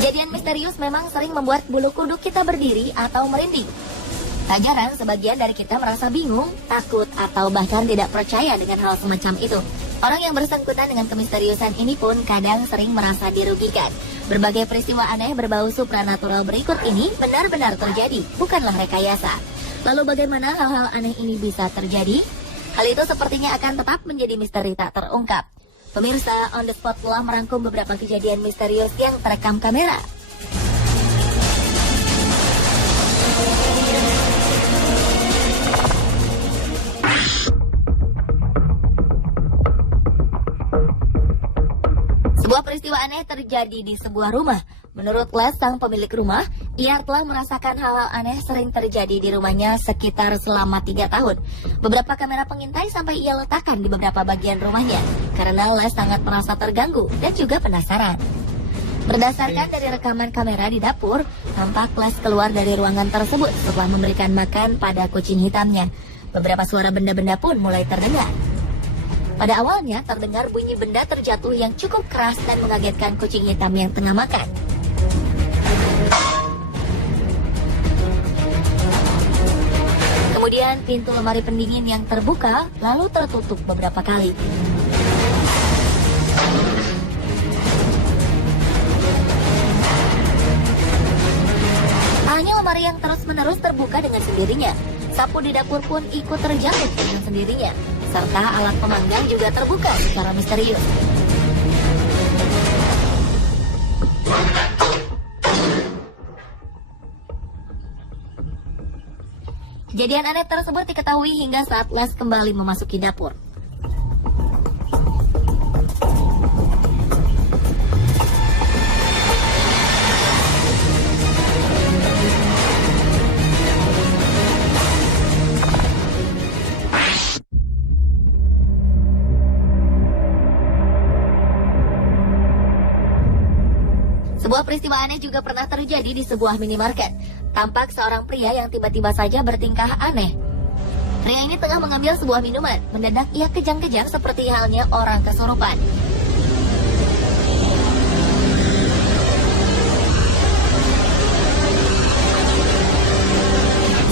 Kejadian misterius memang sering membuat bulu kuduk kita berdiri atau merinding. Tak jarang sebagian dari kita merasa bingung, takut, atau bahkan tidak percaya dengan hal semacam itu. Orang yang bersangkutan dengan kemisteriusan ini pun kadang sering merasa dirugikan. Berbagai peristiwa aneh berbau supranatural berikut ini benar-benar terjadi, bukanlah rekayasa. Lalu bagaimana hal-hal aneh ini bisa terjadi? Hal itu sepertinya akan tetap menjadi misteri tak terungkap. Pemirsa, On The Spot telah merangkum beberapa kejadian misterius yang terekam kamera. Sebuah peristiwa aneh terjadi di sebuah rumah. Menurut Les, sang pemilik rumah, ia telah merasakan hal-hal aneh sering terjadi di rumahnya sekitar selama 3 tahun. Beberapa kamera pengintai sampai ia letakkan di beberapa bagian rumahnya, karena Les sangat merasa terganggu dan juga penasaran. Berdasarkan dari rekaman kamera di dapur, tampak Les keluar dari ruangan tersebut setelah memberikan makan pada kucing hitamnya. Beberapa suara benda-benda pun mulai terdengar. Pada awalnya terdengar bunyi benda terjatuh yang cukup keras dan mengagetkan kucing hitam yang tengah makan. Kemudian pintu lemari pendingin yang terbuka lalu tertutup beberapa kali. Hanya lemari yang terus-menerus terbuka dengan sendirinya. Sapu di dapur pun ikut terjatuh dengan sendirinya. Serta alat pemanggang juga terbuka secara misterius. Kejadian aneh tersebut diketahui hingga saat Les kembali memasuki dapur. Sebuah peristiwa aneh juga pernah terjadi di sebuah minimarket. Tampak seorang pria yang tiba-tiba saja bertingkah aneh. Pria ini tengah mengambil sebuah minuman. Mendadak ia kejang-kejang seperti halnya orang kesurupan.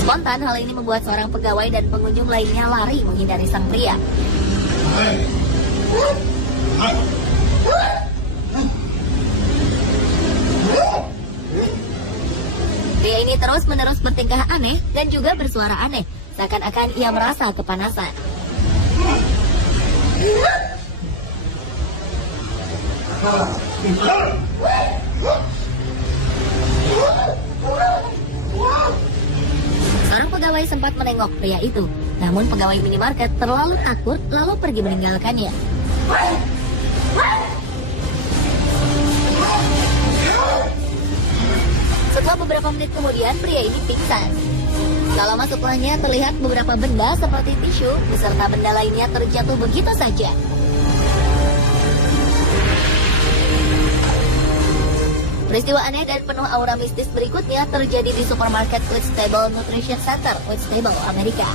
Spontan hal ini membuat seorang pegawai dan pengunjung lainnya lari menghindari sang pria. Pria ini terus-menerus bertingkah aneh dan juga bersuara aneh, seakan-akan ia merasa kepanasan. Seorang pegawai sempat menengok pria itu, namun pegawai minimarket terlalu takut lalu pergi meninggalkannya. Setelah beberapa menit kemudian, pria ini pingsan. Tak lama setelahnya terlihat beberapa benda seperti tisu beserta benda lainnya terjatuh begitu saja. Peristiwa aneh dan penuh aura mistis berikutnya terjadi di supermarket Whitstable Nutrition Center, Whitstable, Amerika.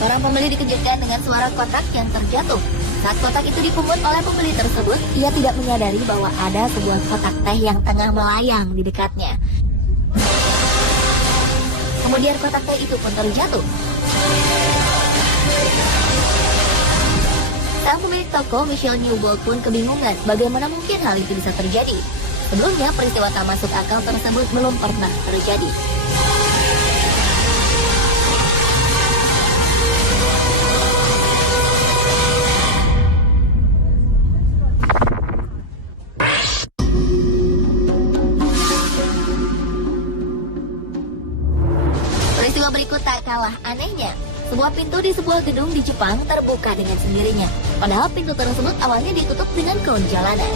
Seorang pembeli dikejutkan dengan suara kotak yang terjatuh. Saat kotak itu dipungut oleh pembeli tersebut, ia tidak menyadari bahwa ada sebuah kotak teh yang tengah melayang di dekatnya. Kemudian kotak teh itu pun terjatuh. Sang pemilik toko, Michelle Newbold, pun kebingungan bagaimana mungkin hal itu bisa terjadi. Sebelumnya, peristiwa tak masuk akal tersebut belum pernah terjadi. Peristiwa berikut tak kalah anehnya. Sebuah pintu di sebuah gedung di Jepang terbuka dengan sendirinya. Padahal pintu tersebut awalnya ditutup dengan kon jalanan.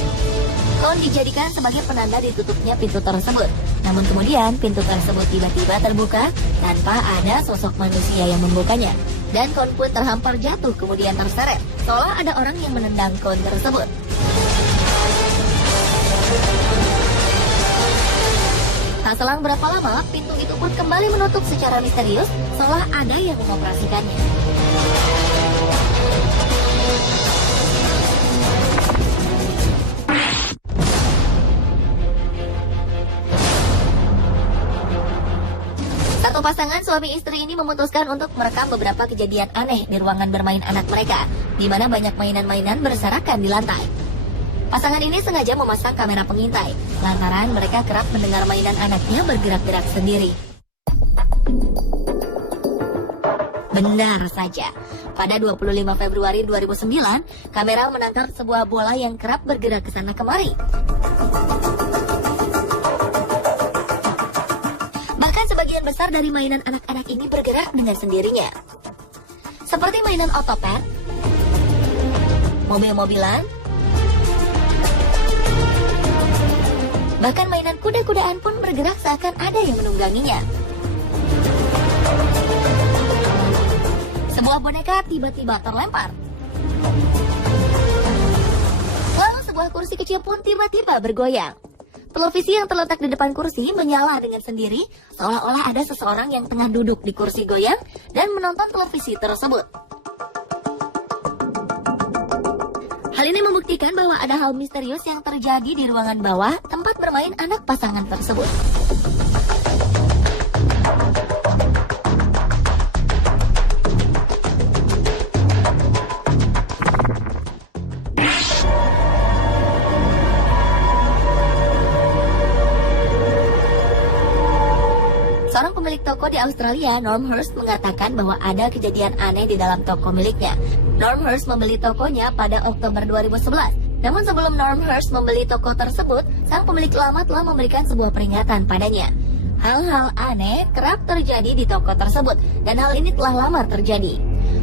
Kon dijadikan sebagai penanda ditutupnya pintu tersebut. Namun kemudian pintu tersebut tiba-tiba terbuka tanpa ada sosok manusia yang membukanya. Dan kon pun terhampar jatuh kemudian terseret. Seolah ada orang yang menendang kon tersebut. Tak selang berapa lama, pintu itu pun kembali menutup secara misterius, seolah ada yang mengoperasikannya. Untuk pasangan suami istri ini memutuskan untuk merekam beberapa kejadian aneh di ruangan bermain anak mereka, di mana banyak mainan-mainan berserakan di lantai. Pasangan ini sengaja memasang kamera pengintai, lantaran mereka kerap mendengar mainan anaknya bergerak-gerak sendiri. Benar saja, pada 25 Februari 2009, kamera menangkap sebuah bola yang kerap bergerak ke sana kemari. Bahkan sebagian besar dari mainan anak-anak ini bergerak dengan sendirinya. Seperti mainan otopet, mobil-mobilan, bahkan mainan kuda-kudaan pun bergerak seakan ada yang menungganginya. Sebuah boneka tiba-tiba terlempar. Lalu sebuah kursi kecil pun tiba-tiba bergoyang. Televisi yang terletak di depan kursi menyala dengan sendiri, seolah-olah ada seseorang yang tengah duduk di kursi goyang dan menonton televisi tersebut. Hal ini membuktikan bahwa ada hal misterius yang terjadi di ruangan bawah tempat bermain anak pasangan tersebut. Seorang pemilik toko di Australia, Norm Hurst, mengatakan bahwa ada kejadian aneh di dalam toko miliknya. Norm Hurst membeli tokonya pada Oktober 2011. Namun sebelum Norm Hurst membeli toko tersebut, sang pemilik lama telah memberikan sebuah peringatan padanya. Hal-hal aneh kerap terjadi di toko tersebut, dan hal ini telah lama terjadi.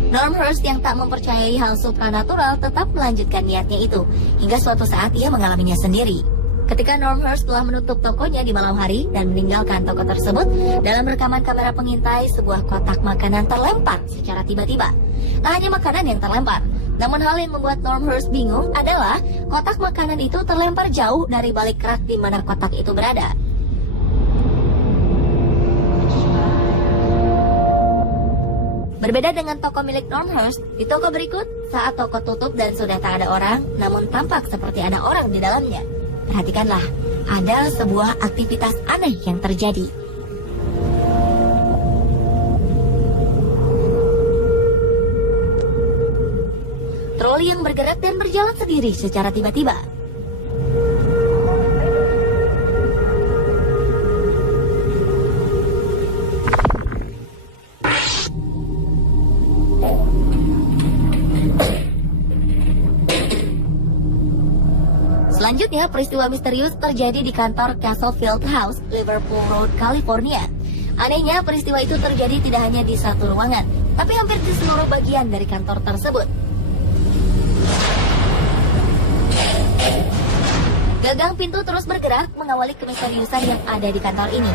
Norm Hurst yang tak mempercayai hal supranatural tetap melanjutkan niatnya itu, hingga suatu saat ia mengalaminya sendiri. Ketika Norm Hurst telah menutup tokonya di malam hari dan meninggalkan toko tersebut, dalam rekaman kamera pengintai sebuah kotak makanan terlempar secara tiba-tiba. Tak hanya makanan yang terlempar, namun hal yang membuat Norm Hurst bingung adalah kotak makanan itu terlempar jauh dari balik rak di mana kotak itu berada. Berbeda dengan toko milik Norm Hurst, di toko berikut, saat toko tutup dan sudah tak ada orang, namun tampak seperti ada orang di dalamnya. Perhatikanlah, ada sebuah aktivitas aneh yang terjadi. Troli yang bergerak dan berjalan sendiri secara tiba-tiba. Selanjutnya, peristiwa misterius terjadi di kantor Castle Field House, Liverpool Road, California. Anehnya, peristiwa itu terjadi tidak hanya di satu ruangan, tapi hampir di seluruh bagian dari kantor tersebut. Gagang pintu terus bergerak mengawali kemisteriusan yang ada di kantor ini.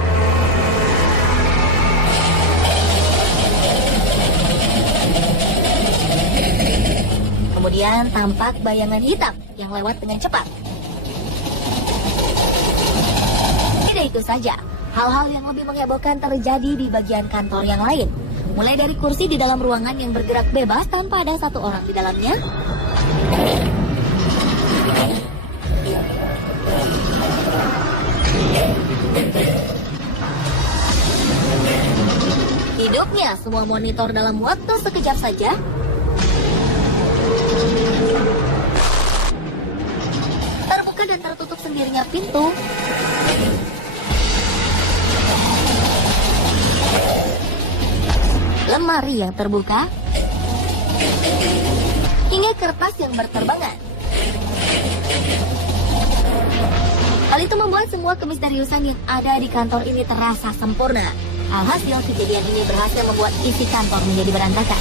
Kemudian tampak bayangan hitam yang lewat dengan cepat. Tidak itu saja, hal-hal yang lebih menghebohkan terjadi di bagian kantor yang lain. Mulai dari kursi di dalam ruangan yang bergerak bebas tanpa ada satu orang di dalamnya, hidupnya semua monitor dalam waktu sekejap saja, terbuka dan tertutup sendirinya pintu, lemari yang terbuka, hingga kertas yang berterbangan. Hal itu membuat semua kemisteriusan yang ada di kantor ini terasa sempurna. Alhasil, kejadian ini berhasil membuat isi kantor menjadi berantakan.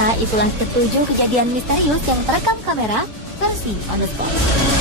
Pemirsa, itulah ketujuh kejadian misterius yang terekam kamera versi on the spot.